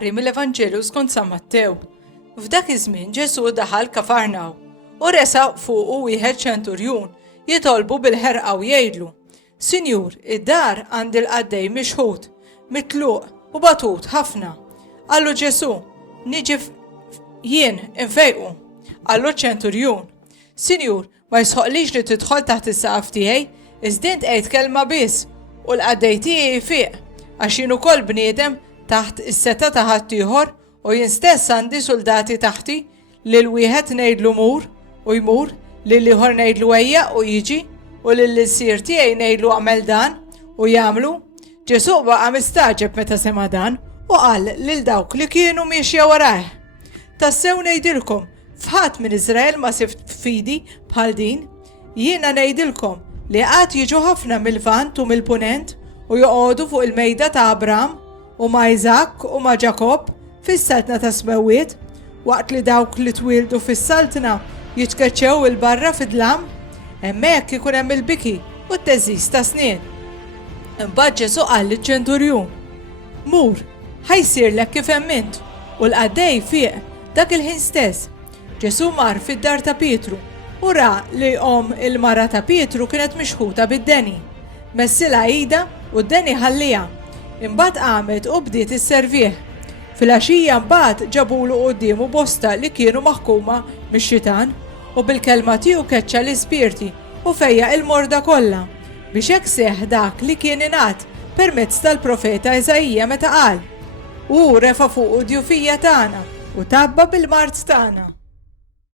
qari mill-Evanġelu skont San Mattew. F'dak iż-żmien Ġesu daħal Kafarnaw u resaq fuqu wieħed ċenturjun jitolbu bil-ħerqa u jgħidlu: Sinjur, id-dar għandi l-qaddej mixħud, mitluq u batut ħafna. Allu Ġesu, niġi jien infejqu. Allu ċenturjun: Sinjur, ma jisħoqlix li tidħol taħt is-saqaf tiegħi, iżda int qgħid kelma biss u l-qaddej tiegħi jfiq għax jien ukoll bniedem taħt is-seta ta' ħadd ieħor u jien stess għandi soldati taħti lil wieħed ngħidlu mur u jmur, lil ieħor ngħidlu ejja u jiġi u lil sier tiegħi ngħidlu għamel dan u jagħmlu. Ġesu baqa' mistaġeb meta sema' dan u qal lil dawk li kienu miexja warah: Tassew ngħidilkom, f'ħadd minn Iżrael ma sift fidi bħal din. Jiena ngħidilkom li qatt jiġu ħafna mill-Vant u mill-Punent u joqogħdu fuq il-mejda ta' Abraham u ma' Iżak u ma' Ġakob fis-saltna ta' Smewiet, waqt li dawk li twildu fis-saltna jitkeċċew il-barra fid-dlam, hemmhekk ikun hemm il-biki u t-teżżiż ta' snien. Imbagħad Ġesu qal liċ-ċenturjun: Mur, ħajsirlek kif hemmint, u l-qaddej fieq dak il-ħin stess. Ġesu mar fid-dar ta' Pietru u ra li il-mara ta' Pietru kienet mixħuta bid-deni. Messila ida u d-deni ħallija. Imbagħad qamet u bdiet isservih. Fil-għaxija mbagħad ġabulu qudiemu bosta li kienu maħkuma mix-xitan u bil-kelma tiegħu keċċa l-ispirti u fejja il-morda kollha biex hekk seħħ dak li kien ingħad permezz tal-profeta Eżajija meta qal: U refa' fuq djufija tagħna u tabba bil-mart tagħna.